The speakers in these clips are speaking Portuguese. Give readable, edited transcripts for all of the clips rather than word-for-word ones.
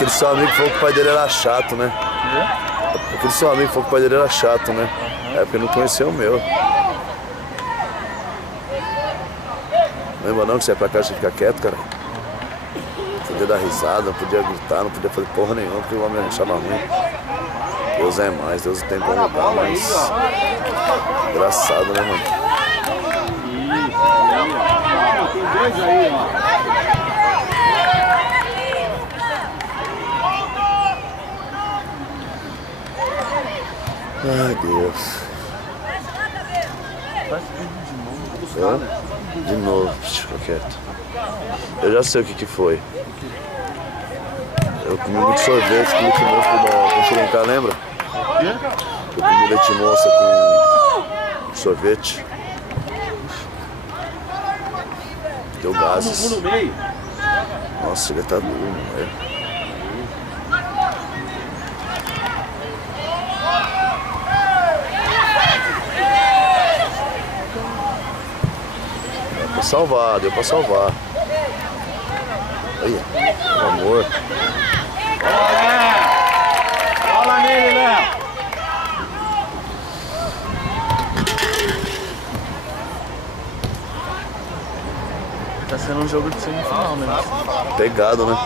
Aquele seu amigo falou que o pai dele era chato, né? Aquele seu amigo falou que o pai dele era chato, né? É porque não conheceu o meu. Lembra não que você ia pra casa e ficar quieto, cara? Não podia dar risada, não podia gritar, não podia fazer porra nenhuma, porque o homem achava ruim. Deus é mais, Deus tem como mudar, mas... Engraçado, né, mano? Tem dois aí, ó. Ai, Deus. Faz tudo de novo. De novo, fica quieto. Eu já sei o que foi. Eu comi muito sorvete com leite moça quando cheguei em casa, lembra? Eu comi leite moça com sorvete. Deu gases. Nossa, ele tá duro, mano. Deu pra salvar, deu pra salvar. Olha, pelo amor. Fala nele, Léo. Tá sendo um jogo de semifinal mesmo. Pegado, né?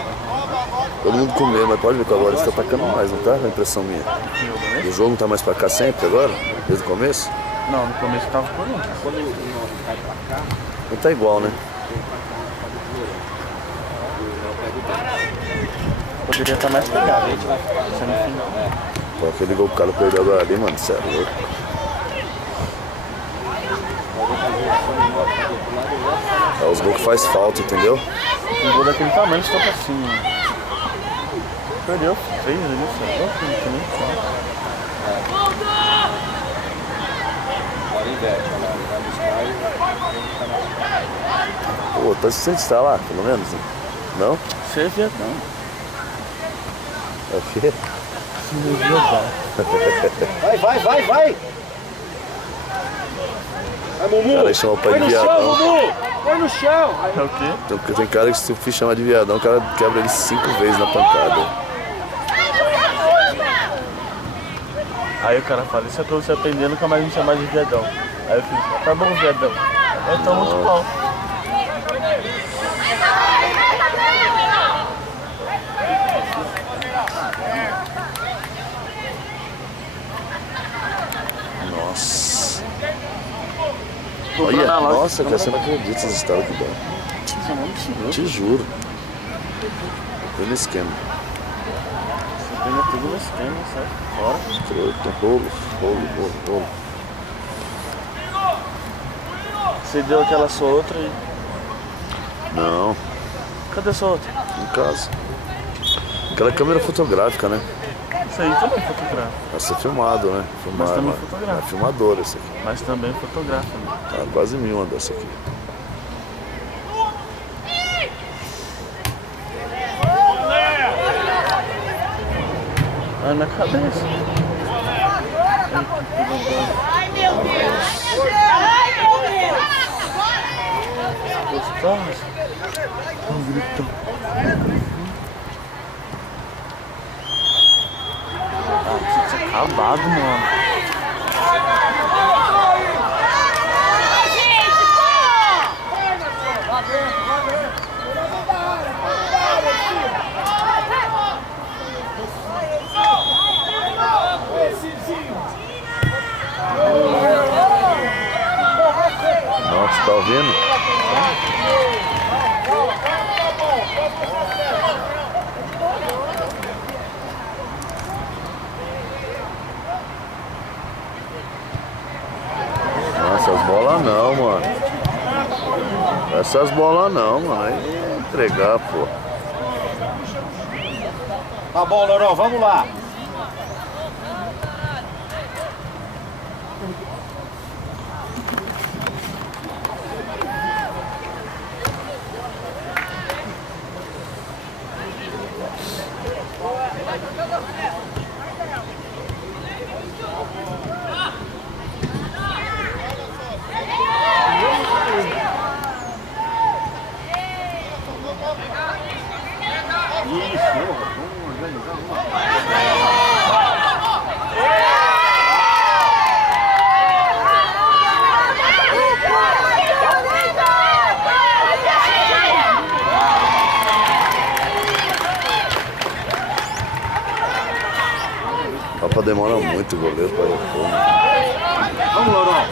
Todo mundo com medo, mas pode ver que agora está atacando mais, não tá? A impressão minha. O jogo não tá mais pra cá sempre agora? Desde o começo? Não, no começo tava por um. Não tá igual, né? Poderia estar mais pegado. Semifinal. Pô, aquele gol que o cara perdeu agora ali, mano, você é louco. É os gols que faz falta, entendeu? Um gol daquele tamanho estou pra cima. Perdeu, fez ali, só. Pô, tá se está lá, pelo menos? Não? Você é viadão. É o quê? Vai! Vai, Mumu! Cara, chama o pai Põe de no viadão. chão, Mumu! Põe no chão! É o quê? Tem cara que se eu fiz chamar de viadão, o cara quebra ele 5 vezes na pancada. Aí o cara fala, isso é pra você aprender, nunca mais me chamar de viadão. Aí eu fiz, tá bom, viadão. Então muito bom. Nossa. Olha, nossa, cara, você não acredita essas histórias que dá. Te juro. Foi no esquema. Você pega tudo no esquema, sai fora. Rolo. Você deu aquela sua outra e... Não, Cadê a sua outra? em casa. Aquela câmera fotográfica, né? Isso aí também fotografa. Vai ser filmado, né? Mas também fotografa. É filmadora esse aqui. Mas também fotografa, né? Tá quase 1000 uma dessa aqui. Ai, na cabeça. Ai, meu Deus! Gostosa. Um gritão. Ah, tinha acabado, mano. Nossa, tá ouvindo? Nossa, essas bolas não, mano. Essas bolas não, mano. Aí é entregar, pô. Tá bom, Lorão, vamos lá. Isso, demora muito o goleiro para repor. Vamos, Lorão.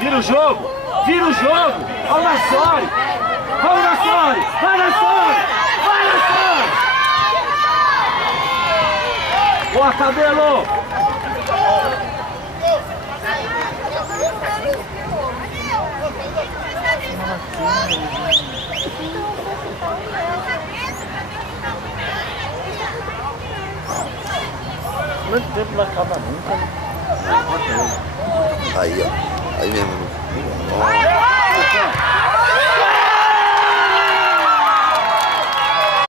Vira o jogo! Vira o jogo! Vamos, Nassori! Vamos, Nassori! Vai, Nassori! Vai, Nassori! Boa, Cabelo! Muito tempo não acaba nunca, né? Aí, ó. Aí mesmo. Nossa.